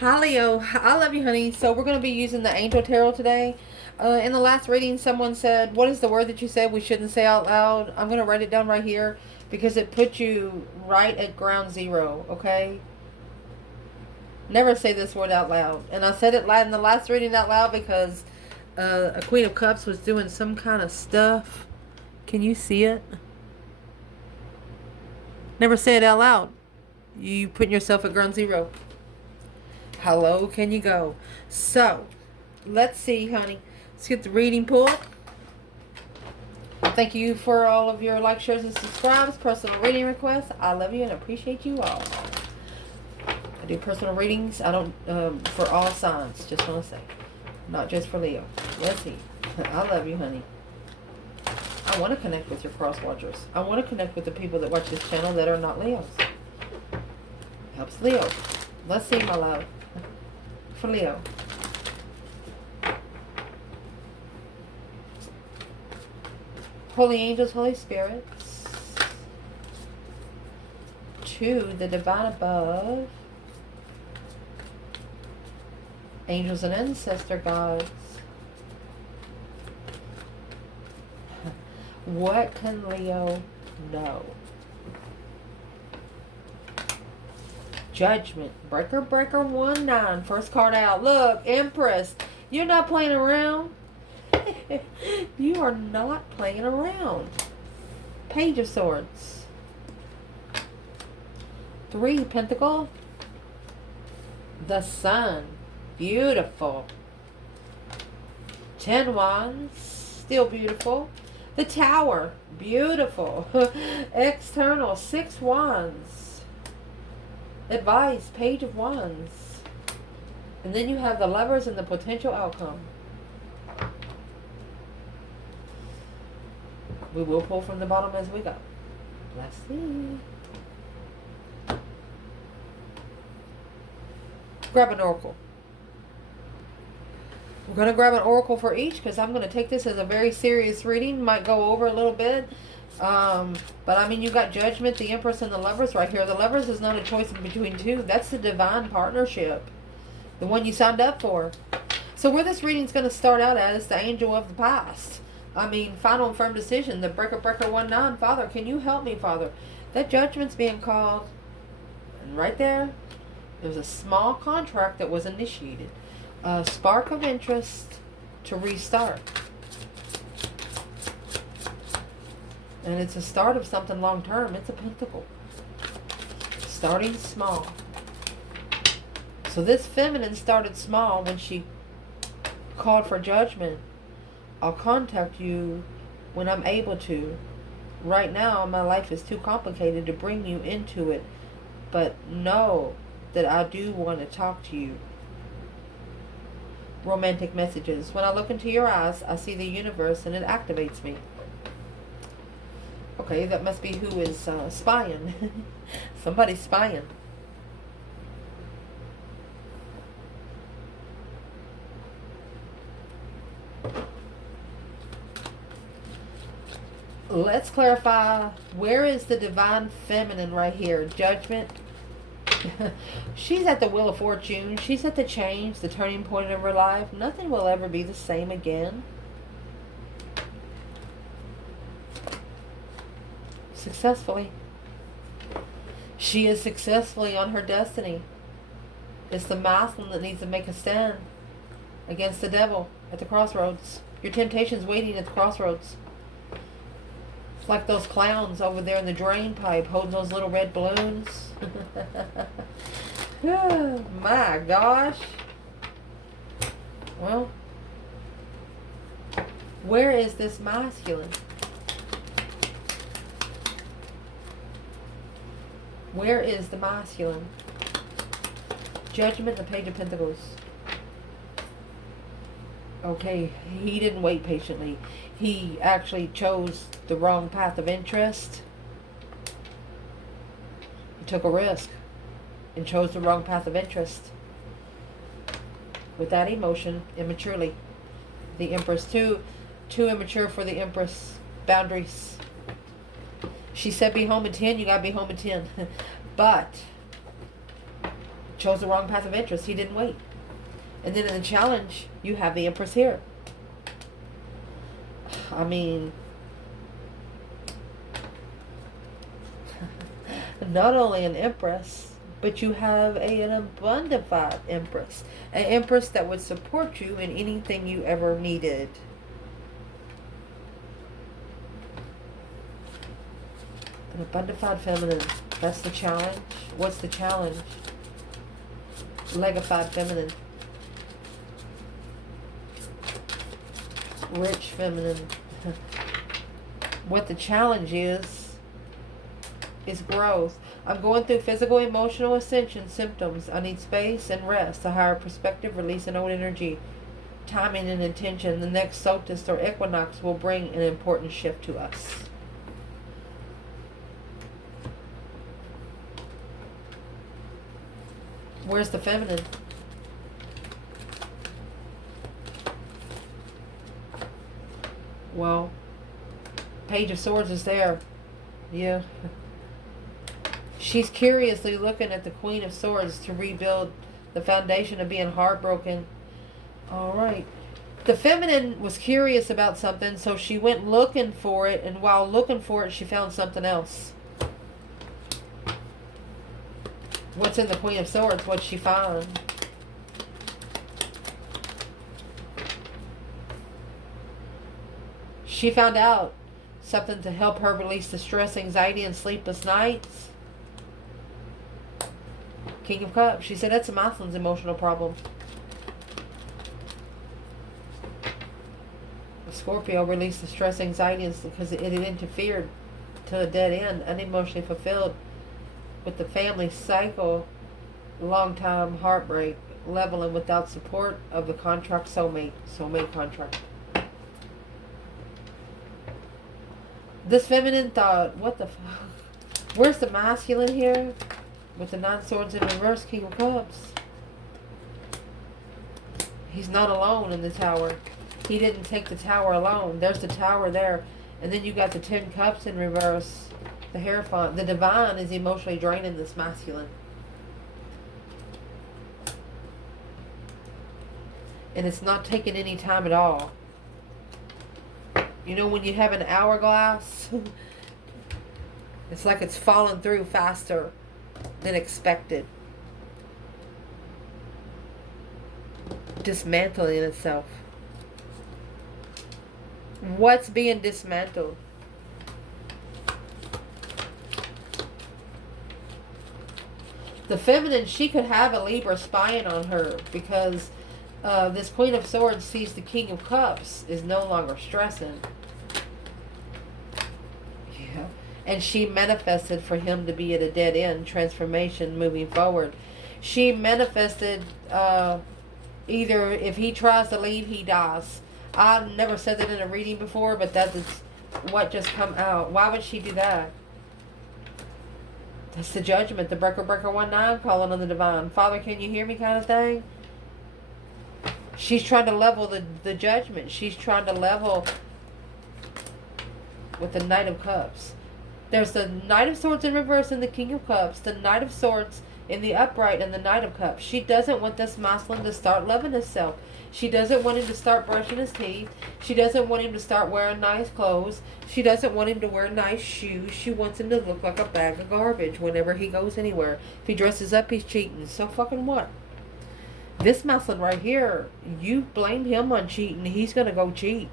Hi Leo, I love you, honey. So we're going to be using the Angel Tarot today. In the last reading, someone said, "What is the word that you said we shouldn't say out loud?" I'm going to write it down right here because it puts you right at ground zero. Okay, never say this word out loud. And I said it in the last reading out loud because a Queen of Cups was doing some kind of stuff. Can you see it? Never say it out loud. You putting yourself at ground zero. How low can you go? So, let's see, honey. Let's get the reading pulled. Thank you for all of your likes, shares, and subscribes. Personal reading requests. I love you and appreciate you all. I do personal readings. I don't for all signs. Just want to say, not just for Leo. Let's see. I love you, honey. I want to connect with your cross watchers. I want to connect with the people that watch this channel that are not Leos. Helps Leo. Let's see, my love. For Leo. Holy angels, Holy spirits. To the divine above. Angels and ancestor gods. What can Leo know? Judgment. Breaker, breaker, 1-9. First card out. Look, Empress. You're not playing around. You are not playing around. Page of Swords. 3 Pentacle. The Sun. Beautiful. 10 Wands. Still beautiful. The Tower. Beautiful. External. 6 Wands. Advice. Page of Wands. And then you have the Lovers and the potential outcome. We will pull from the bottom as we go. Let's see. Grab an oracle. We're going to grab an oracle for each because I'm going to take this as a very serious reading. Might go over a little bit. But I mean, you got Judgment, the Empress, and the Lovers right here. The Lovers is not a choice in between two. That's the divine partnership. The one you signed up for. So where this reading is going to start out at is the angel of the past. I mean, final and firm decision. The breaker, breaker, 1-9. Father, can you help me, Father? That judgment's being called. And right there, there's a small contract that was initiated. A spark of interest to restart. And it's a start of something long term. It's a pentacle. Starting small. So this feminine started small when she called for judgment. I'll contact you when I'm able to. Right now, my life is too complicated to bring you into it. But know that I do want to talk to you. Romantic messages. When I look into your eyes, I see the universe and it activates me. Okay, that must be who is spying. Somebody's spying. Let's clarify, where is the divine feminine right here? Judgment. She's at the wheel of fortune. She's at the change, the turning point of her life. Nothing will ever be the same again. Successfully. She is successfully on her destiny. It's the masculine that needs to make a stand against the devil at the crossroads. Your temptation's waiting at the crossroads. It's like those clowns over there in the drain pipe holding those little red balloons. Oh, my gosh. Well, where is this masculine? Where is the masculine? Judgment, the Page of Pentacles. Okay, he didn't wait patiently. He actually chose the wrong path of interest. He took a risk and chose the wrong path of interest. Without emotion, immaturely. The Empress, too immature for the Empress. Boundaries. She said be home at 10, you gotta be home at 10. But Chose the wrong path of interest. He didn't wait. And then in the challenge, you have the Empress here. I mean, not only an Empress, but you have an abundified Empress. An Empress that would support you in anything you ever needed. An abundified feminine. That's the challenge. What's the challenge? Legified feminine. Rich feminine. What the challenge is growth. I'm going through physical, emotional ascension symptoms. I need space and rest, a higher perspective, release an old energy, timing and intention. The next solstice or equinox will bring an important shift to us. Where's the feminine? Well, Page of Swords is there. Yeah. She's curiously looking at the Queen of Swords to rebuild the foundation of being heartbroken. Alright. The feminine was curious about something, so she went looking for it, and while looking for it, she found something else. What's in the Queen of Swords? What'd she find? She found out something to help her release the stress, anxiety, and sleepless nights. King of Cups. She said that's a Masculine's emotional problem. The Scorpio released the stress, anxiety, because it had interfered to a dead end, unemotionally fulfilled with the family cycle, long time heartbreak, leveling without support of the contract soulmate contract. This feminine thought, what the fuck? Where's the masculine here? With the 9 swords in reverse, King of Cups. He's not alone in the tower. He didn't take the tower alone. There's the tower there. And then you got the 10 cups in reverse. The Hierophant. The divine is emotionally draining this masculine. And it's not taking any time at all. You know when you have an hourglass? It's like it's falling through faster than expected. Dismantling itself. What's being dismantled? The feminine, she could have a Libra spying on her because this Queen of Swords sees the King of Cups is no longer stressing. Yeah. And she manifested for him to be at a dead end, transformation moving forward. She manifested either if he tries to leave, he dies. I've never said that in a reading before, but that is what just come out. Why would she do that? That's the judgment, the breaker 19 calling on the divine. Father, can you hear me kind of thing? She's trying to level the judgment. She's trying to level with the Knight of Cups. There's the Knight of Swords in reverse and the King of Cups. The Knight of Swords in the upright and the Knight of Cups. She doesn't want this masculine to start loving himself. She doesn't want him to start brushing his teeth. She doesn't want him to start wearing nice clothes. She doesn't want him to wear nice shoes. She wants him to look like a bag of garbage whenever he goes anywhere. If he dresses up, he's cheating. So fucking what? This masculine right here, you blame him on cheating, he's going to go cheat.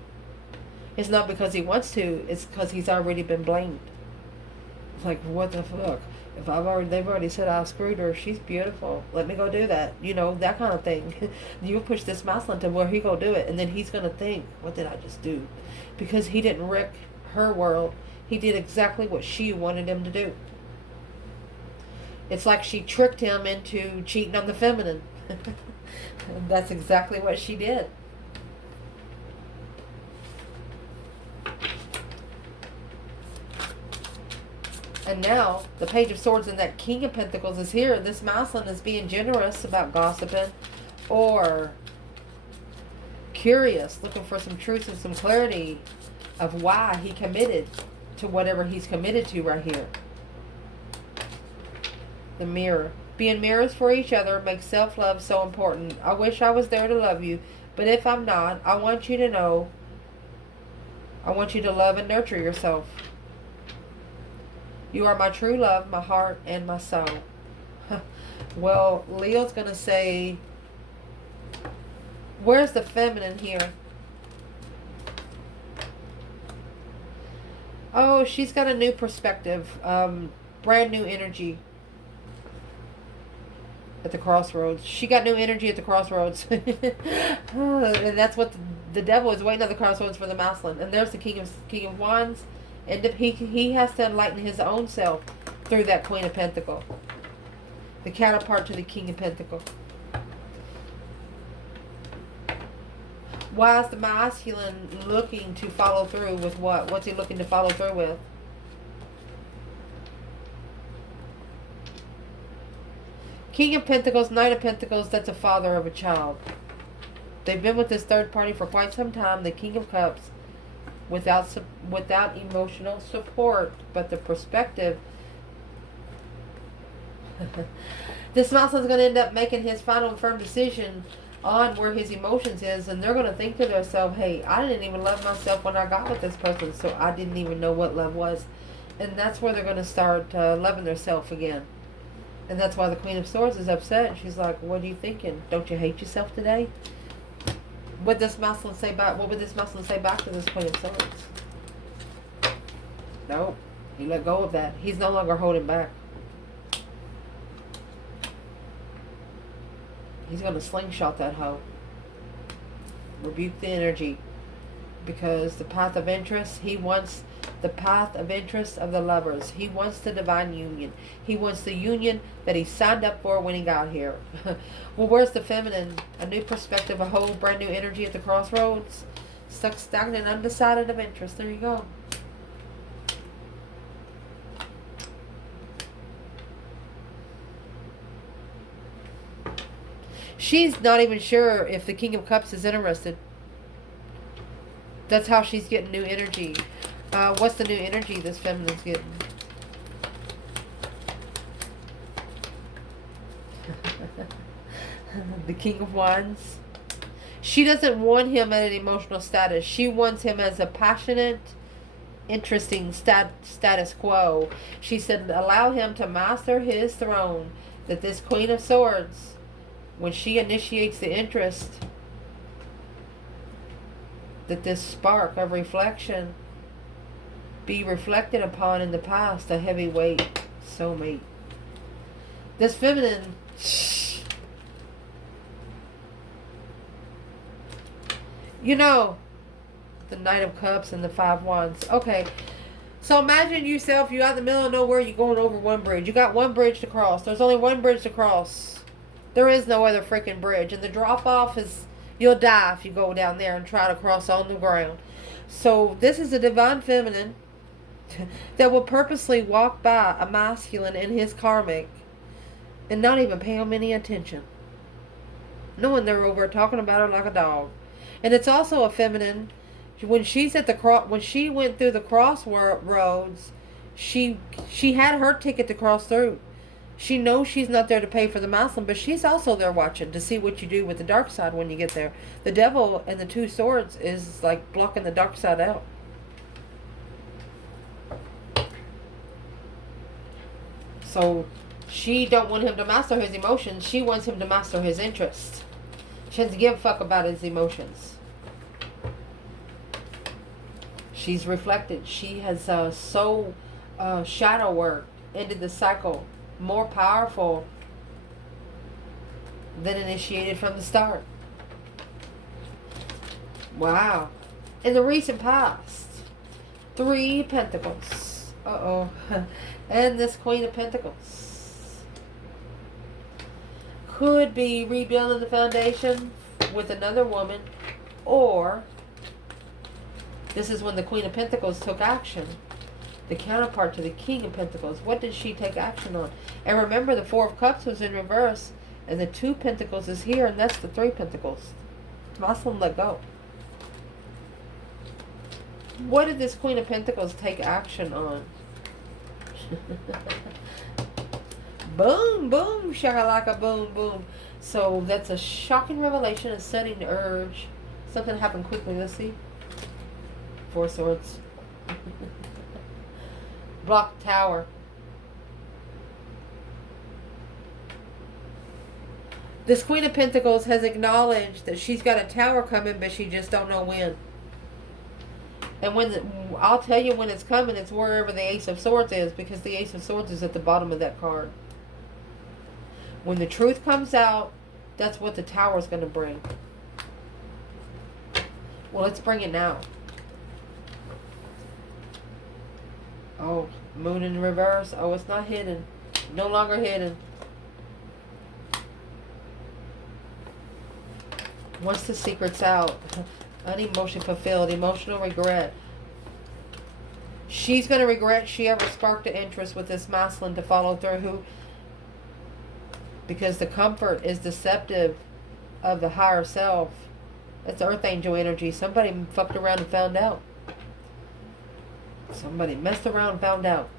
It's not because he wants to, it's because he's already been blamed. It's like, what the fuck? If they've already said I screwed her, she's beautiful. Let me go do that. You know, that kind of thing. You push this masculine to where he go do it, and then he's going to think, what did I just do? Because he didn't wreck her world. He did exactly what she wanted him to do. It's like she tricked him into cheating on the feminine. That's exactly what she did. And now, the Page of Swords and that King of Pentacles is here. This masculine is being generous about gossiping or curious, looking for some truth and some clarity of why he committed to whatever he's committed to right here. The Mirror. Being mirrors for each other makes self-love so important. I wish I was there to love you, but if I'm not, I want you to know, I want you to love and nurture yourself. You are my true love, my heart, and my soul. Well, Leo's going to say, where's the feminine here? Oh, she's got a new perspective. Brand new energy at the crossroads. She got new energy at the crossroads. And that's what the devil is, waiting at the crossroads for the masculine. And there's the King of Wands. And he has to enlighten his own self through that Queen of Pentacles. The counterpart to the King of Pentacles. Why is the masculine looking to follow through with what? What's he looking to follow through with? King of Pentacles, Knight of Pentacles, that's a father of a child. They've been with this third party for quite some time. The King of Cups, without emotional support, but the perspective. This masculine's going to end up making his final and firm decision on where his emotions is, and they're going to think to themselves, hey, I didn't even love myself when I got with this person, so I didn't even know what love was. And that's where they're going to start loving themselves again. And that's why the Queen of Swords is upset. She's like, what are you thinking? Don't you hate yourself today? What would this masculine say back to this Queen of Swords? Nope. He let go of that. He's no longer holding back. He's going to slingshot that hoe. Rebuke the energy. Because the path of interest, he wants the path of interest of the lovers. He wants the divine union. He wants the union that he signed up for when he got here. Well, where's the feminine? A new perspective, a whole brand new energy at the crossroads. Stuck, stagnant, undecided of interest. There you go. She's not even sure if the King of Cups is interested. That's how she's getting new energy. What's the new energy this feminine's getting? The King of Wands. She doesn't want him at an emotional status. She wants him as a passionate, interesting status quo. She said, allow him to master his throne. That this Queen of Swords, when she initiates the interest, that this spark of reflection be reflected upon in the past, a heavyweight soulmate. This feminine, you know, the Knight of Cups and the Five of Wands. Okay, so imagine yourself, you're out in the middle of nowhere, you're going over one bridge. You got one bridge to cross. There's only one bridge to cross. There is no other freaking bridge. And the drop off is, you'll die if you go down there and try to cross on the ground. So this is a divine feminine that will purposely walk by a masculine in his karmic and not even pay him any attention, knowing they're over talking about her like a dog. And it's also a feminine, when she's at the when she went through the crossroads, she had her ticket to cross through. She knows she's not there to pay for the masculine, but she's also there watching to see what you do with the dark side when you get there. The devil and the two swords is like blocking the dark side out. So she don't want him to master his emotions. She wants him to master his interests. She doesn't give a fuck about his emotions. She's reflected. She has soul shadow work, ended the cycle. More powerful than initiated from the start. Wow. In the recent past, 3 Pentacles. Uh-oh. And this Queen of Pentacles. Could be rebuilding the foundation with another woman, or this is when the Queen of Pentacles took action. The counterpart to the King of Pentacles. What did she take action on? And remember, the 4 of Cups was in reverse, and the 2 Pentacles is here, and that's the 3 Pentacles. Muslim let go. What did this Queen of Pentacles take action on? Boom, boom, shakalaka, boom, boom. So that's a shocking revelation, a sudden urge. Something happened quickly. Let's see. Four Swords. Block Tower. This Queen of Pentacles has acknowledged that she's got a tower coming, but she just don't know when. And I'll tell you when it's coming, it's wherever the Ace of Swords is, because the Ace of Swords is at the bottom of that card. When the truth comes out, that's what the tower is going to bring. Well, let's bring it now. Oh, Moon in reverse. Oh, it's not hidden. No longer hidden. Once the secret's out, unemotionally fulfilled, emotional regret. She's going to regret she ever sparked an interest with this masculine to follow through, because the comfort is deceptive of the higher self. That's earth angel energy. Somebody fucked around and found out. Somebody messed around and found out.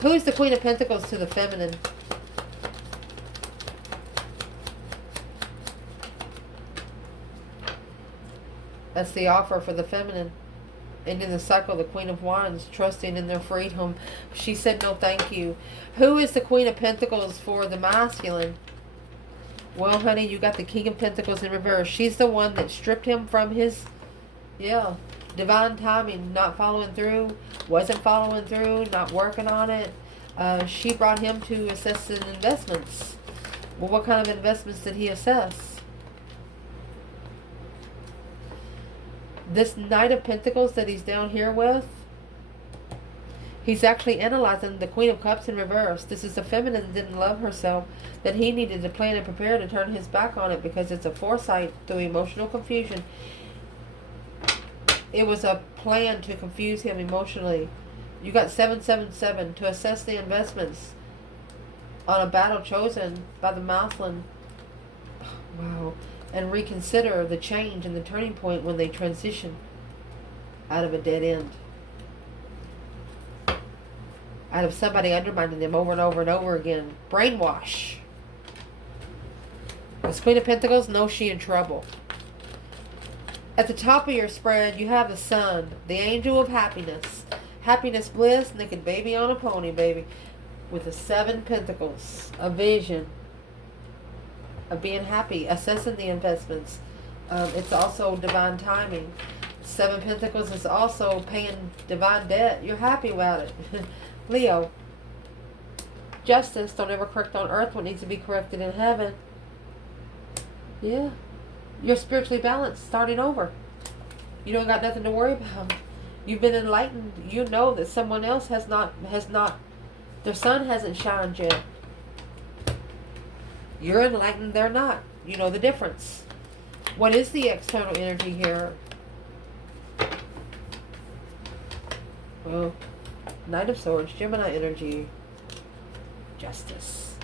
Who is the Queen of Pentacles to the feminine? That's the offer for the feminine. Ending the cycle, the Queen of Wands, trusting in their freedom. She said no thank you. Who is the Queen of Pentacles for the masculine? Well, honey, you got the King of Pentacles in reverse. She's the one that stripped him from his, divine timing. Not following through. Wasn't following through. Not working on it. She brought him to assess his investments. Well, what kind of investments did he assess? This Knight of Pentacles that he's down here with, he's actually analyzing the Queen of Cups in reverse. This is a feminine that didn't love herself, that he needed to plan and prepare to turn his back on it, because it's a foresight through emotional confusion. It was a plan to confuse him emotionally. You got 777 to assess the investments on a battle chosen by the masculine. Wow. And reconsider the change and the turning point when they transition out of a dead end. Out of somebody undermining them over and over and over again. Brainwash. This Queen of Pentacles knows she in trouble. At the top of your spread, you have the Sun, the angel of happiness. Happiness, bliss, naked baby on a pony, baby. With the 7 Pentacles, a vision of being happy, assessing the investments. It's also divine timing. 7 Pentacles is also paying divine debt. You're happy about it. Leo. Justice. Don't ever correct on earth what needs to be corrected in heaven. Yeah. You're spiritually balanced, starting over. You don't got nothing to worry about. You've been enlightened. You know that someone else has not, their sun hasn't shined yet. You're enlightened, they're not. You know the difference. What is the external energy here? Well, Knight of Swords, Gemini energy. Justice.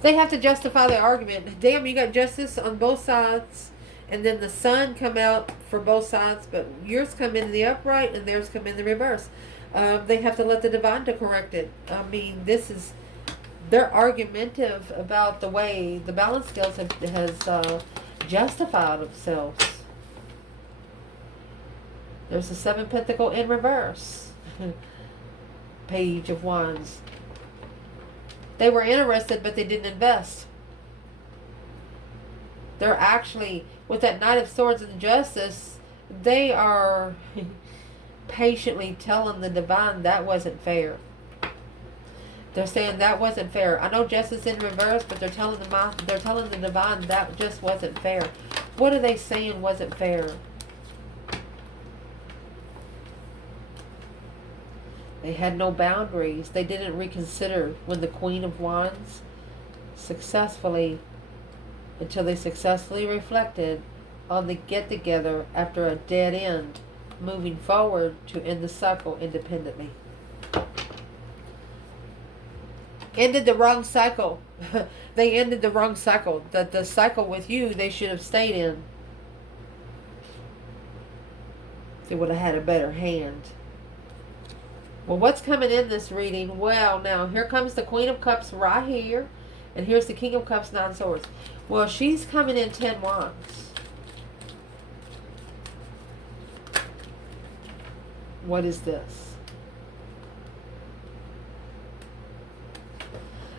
They have to justify their argument. Damn, you got justice on both sides. And then the sun come out for both sides. But yours come in the upright and theirs come in the reverse. They have to let the divine to correct it. I mean, this is... They're argumentative about the way the balance scales has justified themselves. There's the 7 Pentacle in reverse. Page of Wands. They were interested, but they didn't invest. They're actually, with that Knight of Swords and Justice, they are patiently telling the divine that wasn't fair. They're saying that wasn't fair. I know justice in reverse, but they're telling the divine that just wasn't fair. What are they saying wasn't fair? They had no boundaries. They didn't reconsider when the Queen of Wands until they successfully reflected on the get-together after a dead end, moving forward to end the cycle independently. Ended the wrong cycle. They ended the wrong cycle. The cycle with you, they should have stayed in. They would have had a better hand. Well, what's coming in this reading? Well, now, here comes the Queen of Cups right here. And here's the King of Cups, 9 swords. Well, she's coming in 10 wands. What is this?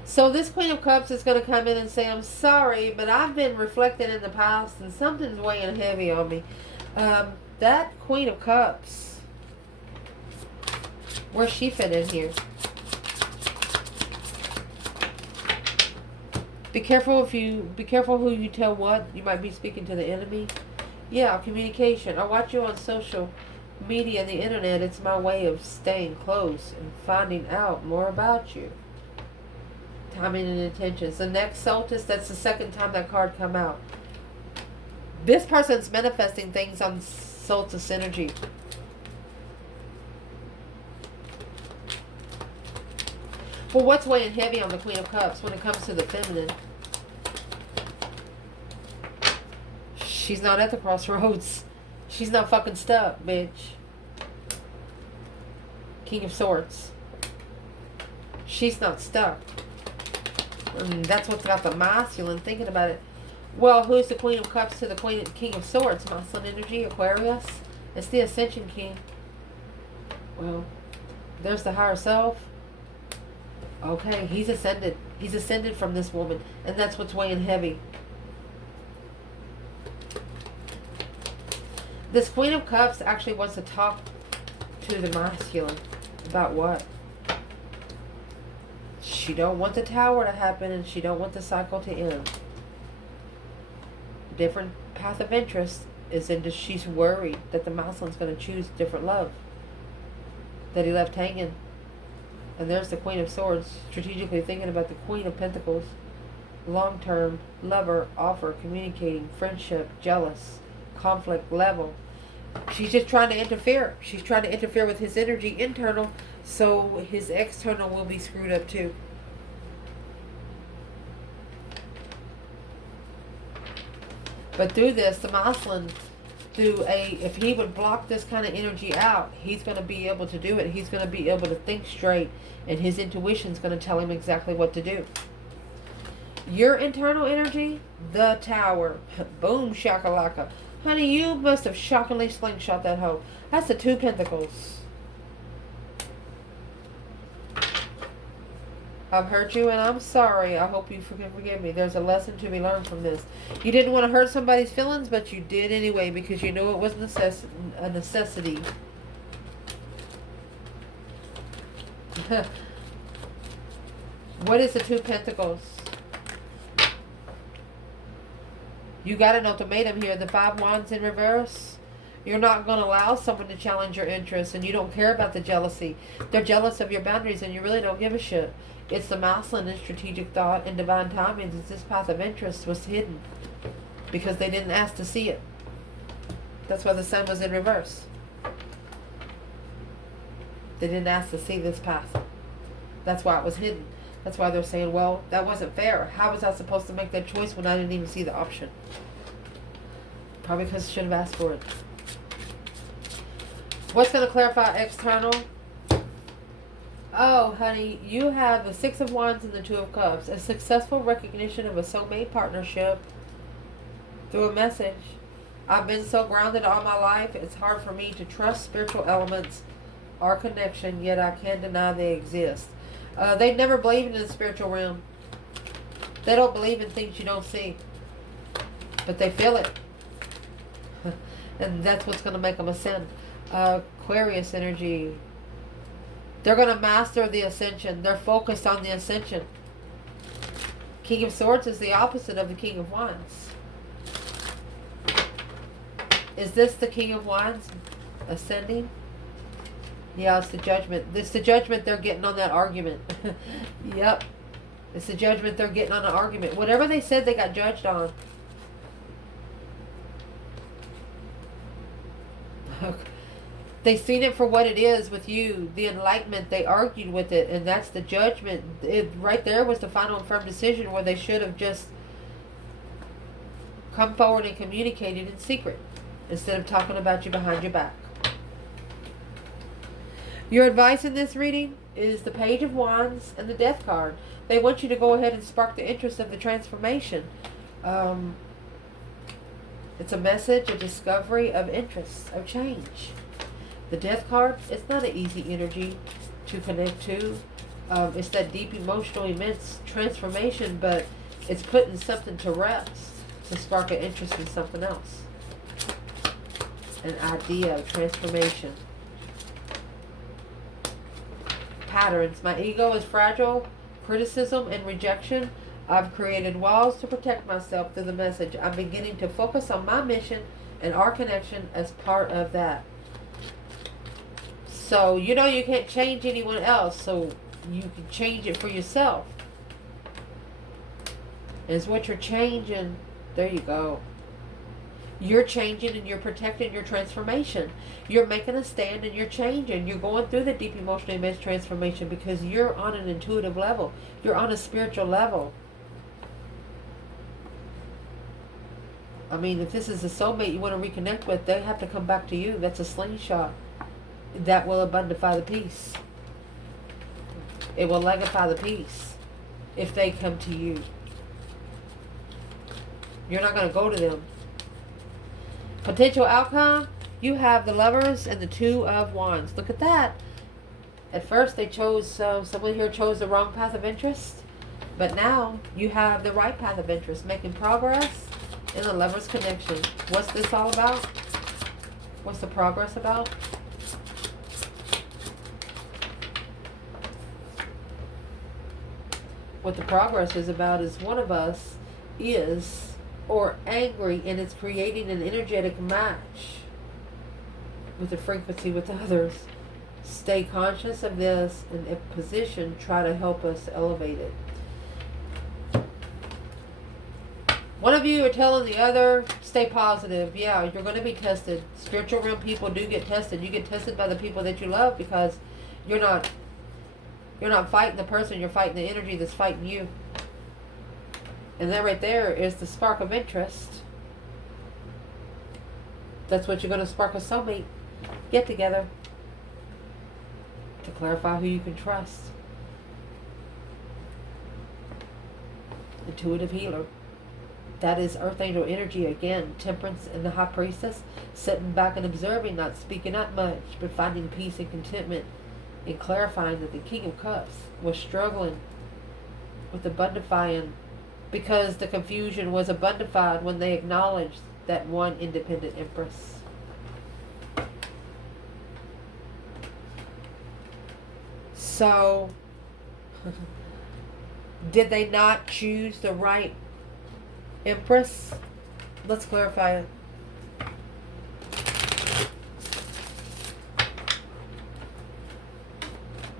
So this Queen of Cups is going to come in and say, I'm sorry, but I've been reflecting in the past and something's weighing heavy on me. That Queen of Cups, where's she fit in here? Be careful who you tell what. You might be speaking to the enemy. Yeah, communication. I watch you on social media and the internet. It's my way of staying close and finding out more about you. Timing and intentions. The next solstice, that's the second time that card come out. This person's manifesting things on solstice energy. Well, what's weighing heavy on the Queen of Cups when it comes to the feminine? She's not at the crossroads. She's not fucking stuck, bitch. King of Swords. She's not stuck. And that's what's got the masculine thinking about it. Well, who's the Queen of Cups to the King of Swords? Masculine energy, Aquarius. It's the Ascension King. Well, there's the higher self. Okay, he's ascended. He's ascended from this woman. And that's what's weighing heavy. This Queen of Cups actually wants to talk to the masculine. About what? She don't want the tower to happen and she don't want the cycle to end. Different path of interest is into she's worried that the masculine's going to choose different love. That he left hanging. And there's the Queen of Swords, strategically thinking about the Queen of Pentacles. Long-term, lover, offer, communicating, friendship, jealous, conflict level. She's just trying to interfere. She's trying to interfere with his energy internal, so his external will be screwed up too. But through this, the masculine, if he would block this kind of energy out, he's going to be able to do it. He's going to be able to think straight, and his intuition's going to tell him exactly what to do. Your internal energy, the tower. Boom, shakalaka. Honey, you must have shockingly slingshot that hoe. That's the 2 Pentacles. I've hurt you and I'm sorry. I hope you forgive me. There's a lesson to be learned from this. You didn't want to hurt somebody's feelings, but you did anyway because you knew it was a necessity. What is the 2 Pentacles? You got an ultimatum here. The 5 Wands in reverse. You're not going to allow someone to challenge your interests, and you don't care about the jealousy. They're jealous of your boundaries, and you really don't give a shit. It's the masculine in strategic thought and divine timing that this path of interest was hidden because they didn't ask to see it. That's why the sun was in reverse. They didn't ask to see this path. That's why it was hidden. That's why they're saying, well, that wasn't fair. How was I supposed to make that choice when I didn't even see the option? Probably because I should have asked for it. What's going to clarify external? Oh, honey, you have the 6 of Wands and the 2 of Cups. A successful recognition of a soulmate partnership through a message. I've been so grounded all my life, it's hard for me to trust spiritual elements or connection, yet I can't deny they exist. They've never believed in the spiritual realm. They don't believe in things you don't see. But they feel it. And that's what's going to make them ascend. Aquarius energy. They're going to master the ascension. They're focused on the ascension. King of Swords is the opposite of the King of Wands. Is this the King of Wands ascending? Yeah, it's the judgment. It's the judgment they're getting on that argument. Yep. It's the judgment they're getting on the argument. Whatever they said they got judged on. They seen it for what it is with you. The enlightenment, they argued with it. And that's the judgment. It right there was the final and firm decision where they should have just come forward and communicated in secret. Instead of talking about you behind your back. Your advice in this reading is the Page of Wands and the Death card. They want you to go ahead and spark the interest of the transformation. It's a message, a discovery of interest, of change. The Death card, it's not an easy energy to connect to. It's that deep, emotional, immense transformation, but it's putting something to rest to spark an interest in something else. An idea of transformation. Patterns. My ego is fragile. Criticism and rejection. I've created walls to protect myself through the message. I'm beginning to focus on my mission and our connection as part of that. So, you know you can't change anyone else, so you can change it for yourself. Is what you're changing. There you go. You're changing and you're protecting your transformation. You're making a stand and you're changing. You're going through the deep emotional immense transformation because you're on an intuitive level. You're on a spiritual level. I mean, if this is a soulmate you want to reconnect with, they have to come back to you. That's a slingshot. That will abundify the peace. It will legify the peace if they come to you. You're not going to go to them. Potential outcome, you have the Lovers and the Two of Wands. Look at that. At first they chose, someone here chose the wrong path of interest. But now you have the right path of interest. Making progress in the Lovers connection. What's this all about? What's the progress about? What the progress is about is one of us is or angry, and it's creating an energetic match with the frequency with others. Stay conscious of this, and if position, try to help us elevate it. One of you are telling the other, stay positive. Yeah, you're going to be tested. Spiritual realm people do get tested. You get tested by the people that you love because you're not fighting the person, you're fighting the energy that's fighting you. And that right there is the spark of interest. That's what you're going to spark a soulmate get together to clarify who you can trust. Intuitive healer. That is Earth Angel energy again. Temperance and the High Priestess. Sitting back and observing, not speaking up much, but finding peace and contentment and clarifying that the King of Cups was struggling with abundifying because the confusion was abundified when they acknowledged that one independent Empress. So, did they not choose the right Empress? Let's clarify it.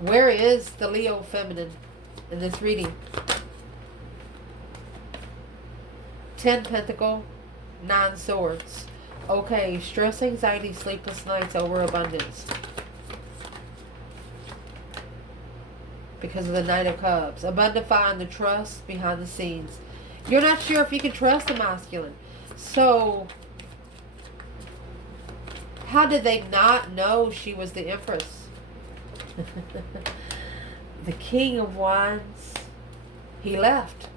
Where is the Leo feminine in this reading? 10 Pentacle, 9 Swords. Okay, stress, anxiety, sleepless nights, overabundance. Because of the Knight of Cups. Abundifying the trust behind the scenes. You're not sure if you can trust a masculine. So, how did they not know she was the Empress? The King of Wands, he left.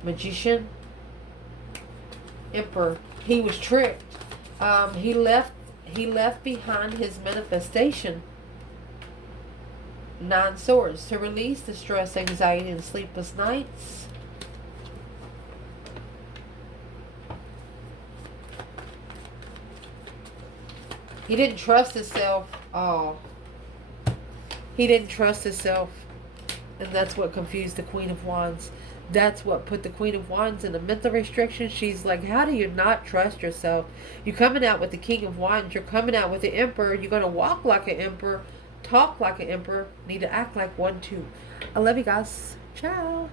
Magician, Emperor, he was tricked. He left behind his manifestation. 9 Swords to release the stress, anxiety, and sleepless nights. He didn't trust himself. Oh, he didn't trust himself, and that's what confused the Queen of Wands. That's what put the Queen of Wands in a mental restriction. She's like, how do you not trust yourself? You're coming out with the King of Wands. You're coming out with the Emperor. You're going to walk like an Emperor, talk like an Emperor, need to act like one too. I love you guys. Ciao.